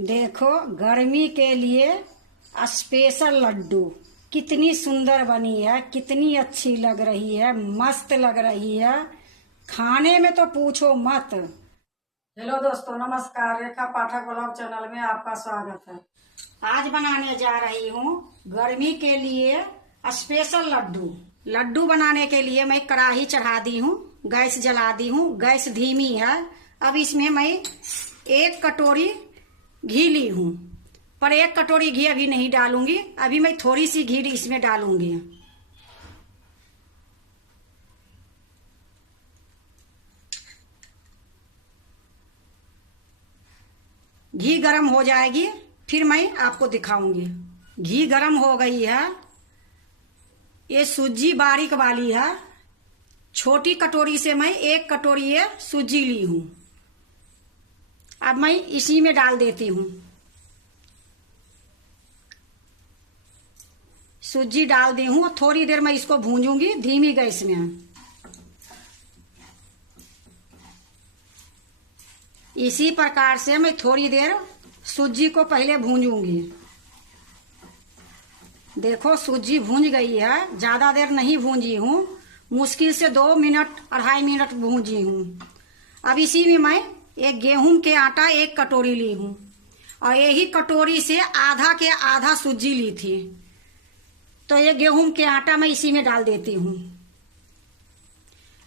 देखो गर्मी के लिए स्पेशल लड्डू कितनी सुंदर बनी है, कितनी अच्छी लग रही है, मस्त लग रही है। खाने में तो पूछो मत। हेलो दोस्तों, नमस्कार। रेखा पाठक ब्लॉग चैनल में आपका स्वागत है। आज बनाने जा रही हूँ गर्मी के लिए स्पेशल लड्डू। लड्डू बनाने के लिए मैं कढ़ाई चढ़ा दी हूँ, गैस जला दी हूँ। गैस धीमी है। अब इसमें मैं 1 कटोरी घी ली हूँ, पर 1 कटोरी घी अभी नहीं डालूंगी। अभी मैं थोड़ी सी घी इसमें डालूंगी। घी गरम हो जाएगी, फिर मैं आपको दिखाऊंगी। घी गरम हो गई है। ये सूजी बारीक वाली है। छोटी कटोरी से मैं 1 कटोरी ये सूजी ली हूं। अब मैं इसी में डाल देती हूँ। सूजी डाल दी हूँ। थोड़ी देर मैं इसको भूंजूंगी धीमी गैस में। इसी प्रकार से मैं थोड़ी देर सूजी को पहले भूंजूंगी। देखो सूजी भूंज गई है। ज्यादा देर नहीं भूंजी हूँ, मुश्किल से 2 मिनट 2.5 मिनट भूंजी हूँ। अब इसी में मैं एक गेहूं के आटा 1 कटोरी ली हूँ, और यही कटोरी से आधा के आधा सूजी ली थी। तो ये गेहूं के आटा मैं इसी में डाल देती हूँ।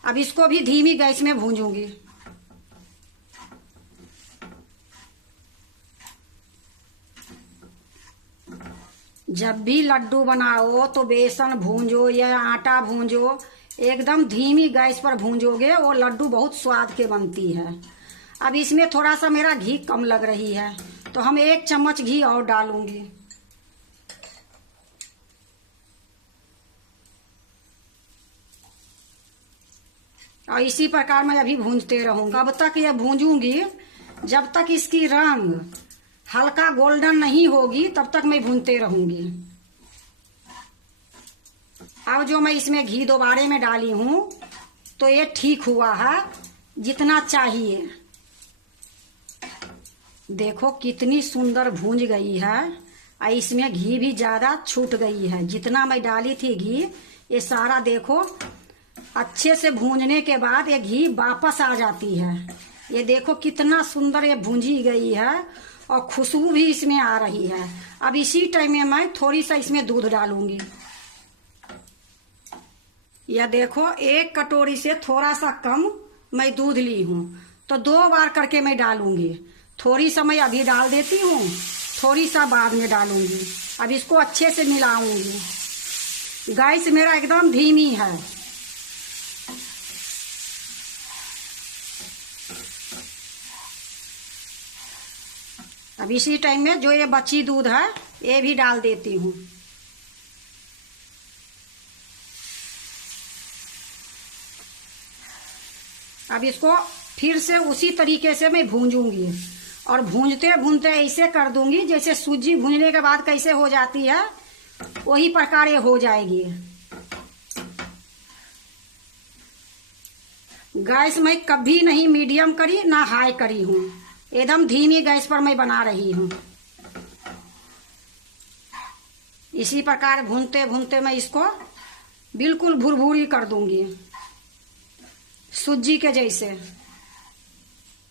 अब इसको भी धीमी गैस में भूंजूंगी। जब भी लड्डू बनाओ तो बेसन भूंजो या आटा भूंजो, एकदम धीमी गैस पर भूंजोगे, वो लड्डू बहुत स्वाद के बनती है। अब इसमें थोड़ा सा मेरा घी कम लग रही है, तो हम 1 चम्मच घी और डालूंगी। और इसी प्रकार मैं अभी भूंजते रहूंगी। कब तक ये भूंजूंगी? जब तक इसकी रंग हल्का गोल्डन नहीं होगी तब तक मैं भूनते रहूंगी। अब जो मैं इसमें घी दोबारे में डाली हूं, तो ये ठीक हुआ है जितना चाहिए। देखो कितनी सुंदर भूंज गई है, और इसमें घी भी ज्यादा छूट गई है। जितना मैं डाली थी घी, ये सारा देखो अच्छे से भूंजने के बाद ये घी वापस आ जाती है। ये देखो कितना सुंदर ये भूंजी गई है, और खुशबू भी इसमें आ रही है। अब इसी टाइम में मैं थोड़ी सा इसमें दूध डालूंगी। यह देखो 1 कटोरी से थोड़ा सा कम मैं दूध ली हूँ, तो 2 बार करके मैं डालूंगी। थोड़ी सा मैं अभी डाल देती हूँ, थोड़ी सा बाद में डालूंगी। अब इसको अच्छे से मिलाऊंगी। गैस मेरा एकदम धीमी है। अब इसी टाइम में जो ये बची दूध है, ये भी डाल देती हूँ। अब इसको फिर से उसी तरीके से मैं भूंजूंगी, और भूंजते भूनते ऐसे कर दूंगी जैसे सूजी भूनने के बाद कैसे हो जाती है, वही प्रकार ये हो जाएगी। गैस मैं कभी नहीं मीडियम करी ना हाई करी हूँ, एकदम धीमी गैस पर मैं बना रही हूँ। इसी प्रकार भूनते भूनते मैं इसको बिल्कुल भुरभुरी कर दूंगी, सूजी के जैसे।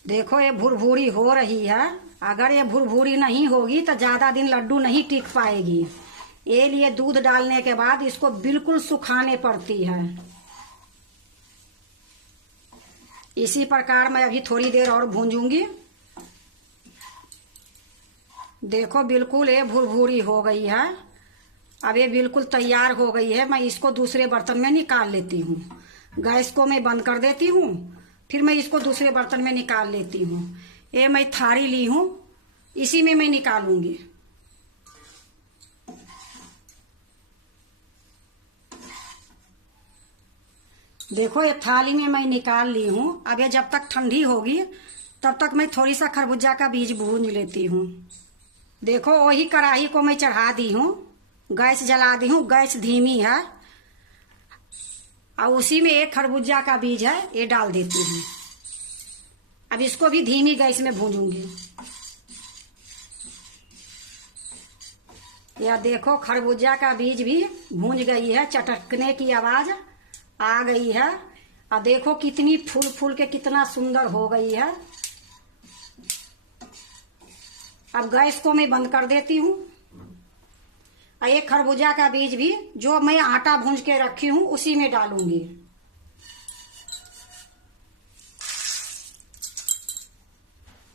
देखो ये भुरभुरी हो रही है। अगर ये भुरभुरी नहीं होगी तो ज्यादा दिन लड्डू नहीं टिक पाएगी। ये लिए दूध डालने के बाद इसको बिल्कुल सुखाने पड़ती है। इसी प्रकार मैं अभी थोड़ी देर और भूंजूंगी। देखो बिल्कुल ये भुरभुरी हो गई है। अब ये बिल्कुल तैयार हो गई है। मैं इसको दूसरे बर्तन में निकाल लेती हूँ। गैस को मैं बंद कर देती हूँ, फिर मैं इसको दूसरे बर्तन में निकाल लेती हूँ। ये मैं थाली ली हूँ, इसी में मैं निकालूंगी। देखो ये थाली में मैं निकाल ली हूँ। अब ये जब तक ठंडी होगी तब तक मैं थोड़ी सा खरबूजा का बीज भून लेती हूँ। देखो वही कढ़ाई को मैं चढ़ा दी हूँ, गैस जला दी हूँ। गैस धीमी है, और उसी में 1 खरबूजा का बीज है, ये डाल देती हूँ। अब इसको भी धीमी गैस में भूनूंगी। या देखो खरबूजा का बीज भी भूंज गई है, चटकने की आवाज आ गई है। और देखो कितनी फूल फूल के कितना सुंदर हो गई है। अब गैस को मैं बंद कर देती हूँ। और ये खरबूजा का बीज भी जो मैं आटा भूंज के रखी हूँ उसी में डालूंगी।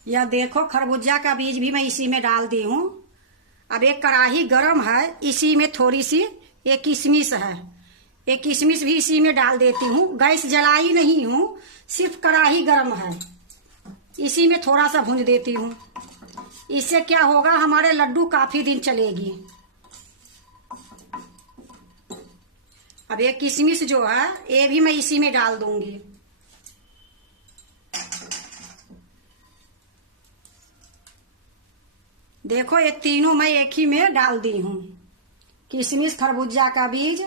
यह देखो खरबूजा का बीज भी मैं इसी में डाल दी हूँ। अब एक कढ़ाई गरम है, इसी में थोड़ी सी एक किशमिश है, एक किशमिश भी इसी में डाल देती हूँ। गैस जलाई नहीं हूँ, सिर्फ कढ़ाई गरम है, इसी में थोड़ा सा भूंज देती हूँ। इससे क्या होगा, हमारे लड्डू काफी दिन चलेगी। अब ये किशमिश जो है ये भी मैं इसी में डाल दूंगी। देखो ये तीनों मैं एक ही में डाल दी हूँ, किशमिश, खरबूजा का बीज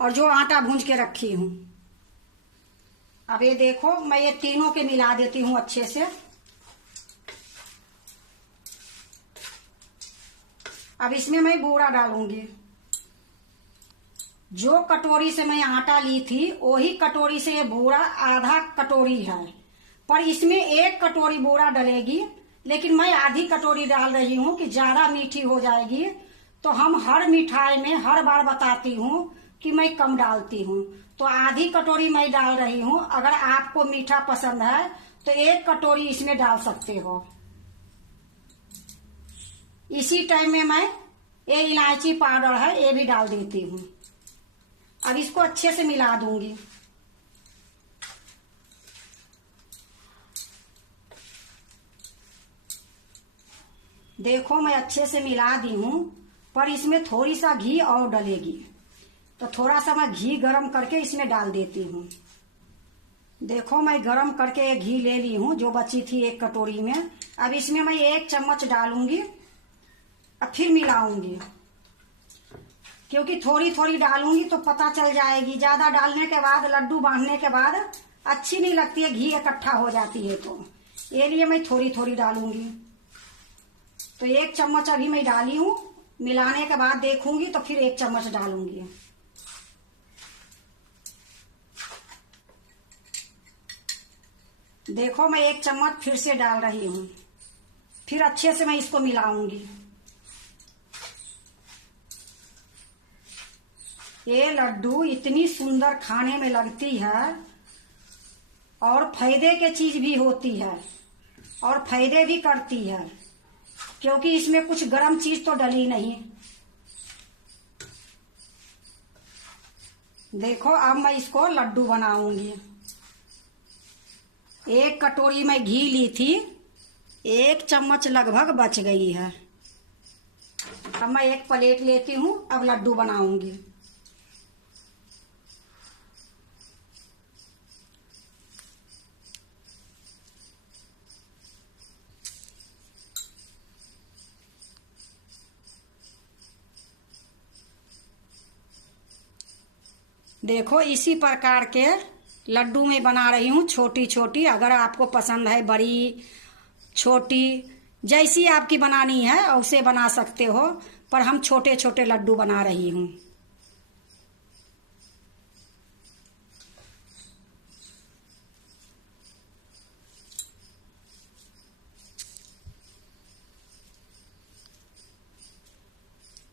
और जो आटा भूंज के रखी हूँ। अब ये देखो मैं ये तीनों के मिला देती हूँ अच्छे से। अब इसमें मैं बूरा डालूंगी। जो कटोरी से मैं आटा ली थी वही कटोरी से ये बूरा आधा कटोरी है, पर इसमें एक कटोरी बूरा डलेगी, लेकिन मैं आधी कटोरी डाल रही हूँ कि ज्यादा मीठी हो जाएगी। तो हम हर मिठाई में हर बार बताती हूँ कि मैं कम डालती हूँ, तो आधी कटोरी मैं डाल रही हूँ। अगर आपको मीठा पसंद है तो एक कटोरी इसमें डाल सकते हो। इसी टाइम में मैं ये इलायची पाउडर है ये भी डाल देती हूँ। अब इसको अच्छे से मिला दूंगी। देखो मैं अच्छे से मिला दी हूँ, पर इसमें थोड़ी सा घी और डलेगी, तो थोड़ा सा मैं घी गरम करके इसमें डाल देती हूँ। देखो मैं गरम करके एक घी ले ली हूँ जो बची थी एक कटोरी में। अब इसमें मैं 1 चम्मच डालूंगी, अब फिर मिलाऊंगी, क्योंकि थोड़ी थोड़ी डालूंगी तो पता चल जाएगी। ज्यादा डालने के बाद, लड्डू बांधने के बाद अच्छी नहीं लगती है, घी इकट्ठा हो जाती है, तो ये लिए मैं थोड़ी थोड़ी डालूंगी। तो 1 चम्मच अभी मैं डाली हूँ, मिलाने के बाद देखूंगी तो फिर 1 चम्मच डालूंगी। देखो मैं 1 चम्मच फिर से डाल रही हूँ, फिर अच्छे से मैं इसको मिलाऊंगी। ये लड्डू इतनी सुंदर खाने में लगती है और फायदे की चीज भी होती है और फायदे भी करती है, क्योंकि इसमें कुछ गर्म चीज तो डली नहीं। देखो अब मैं इसको लड्डू बनाऊंगी। 1 कटोरी में घी ली थी, 1 चम्मच लगभग बच गई है। अब मैं एक प्लेट लेती हूँ, अब लड्डू बनाऊंगी। देखो इसी प्रकार के लड्डू में बना रही हूँ, छोटी छोटी। अगर आपको पसंद है बड़ी छोटी, जैसी आपकी बनानी है उसे बना सकते हो, पर हम छोटे छोटे लड्डू बना रही हूँ।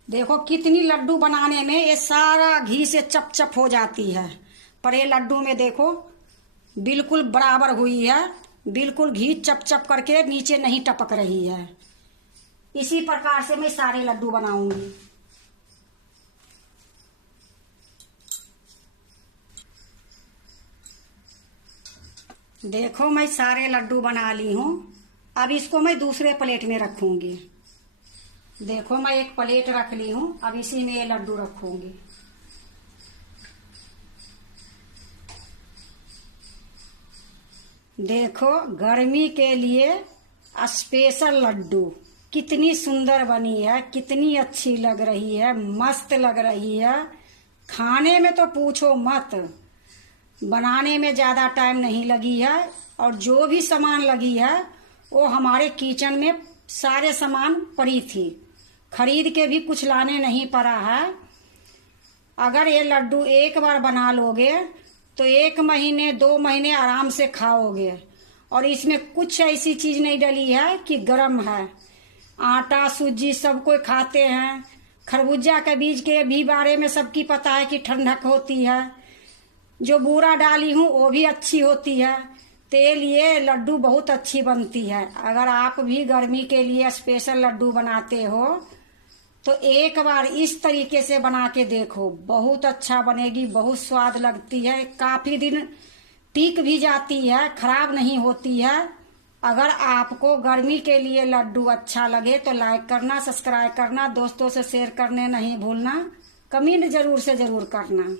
देखो कितनी लड्डू बनाने में ये सारा घी से चप चप हो जाती है, पर ये लड्डू में देखो बिल्कुल बराबर हुई है, बिल्कुल घी चप चप करके नीचे नहीं टपक रही है। इसी प्रकार से मैं सारे लड्डू बनाऊंगी। देखो मैं सारे लड्डू बना ली हूँ। अब इसको मैं दूसरे प्लेट में रखूंगी। देखो मैं एक प्लेट रख ली हूँ, अब इसी में ये लड्डू रखूंगी। देखो गर्मी के लिए स्पेशल लड्डू कितनी सुंदर बनी है, कितनी अच्छी लग रही है, मस्त लग रही है। खाने में तो पूछो मत, बनाने में ज़्यादा टाइम नहीं लगी है, और जो भी सामान लगी है वो हमारे किचन में सारे सामान पड़ी थी। खरीद के भी कुछ लाने नहीं पड़ा है। अगर ये लड्डू एक बार बना लोगे तो 1 महीने 2 महीने आराम से खाओगे। और इसमें कुछ ऐसी चीज नहीं डली है कि गरम है। आटा सूजी सब कोई खाते हैं। खरबूजा के बीज के भी बारे में सबकी पता है कि ठंडक होती है। जो बूरा डाली हूँ वो भी अच्छी होती है। तेल ये लड्डू बहुत अच्छी बनती है। अगर आप भी गर्मी के लिए स्पेशल लड्डू बनाते हो तो एक बार इस तरीके से बना के देखो, बहुत अच्छा बनेगी, बहुत स्वाद लगती है, काफी दिन टिक भी जाती है, खराब नहीं होती है। अगर आपको गर्मी के लिए लड्डू अच्छा लगे तो लाइक करना, सब्सक्राइब करना, दोस्तों से शेयर करने नहीं भूलना, कमेंट जरूर से जरूर करना।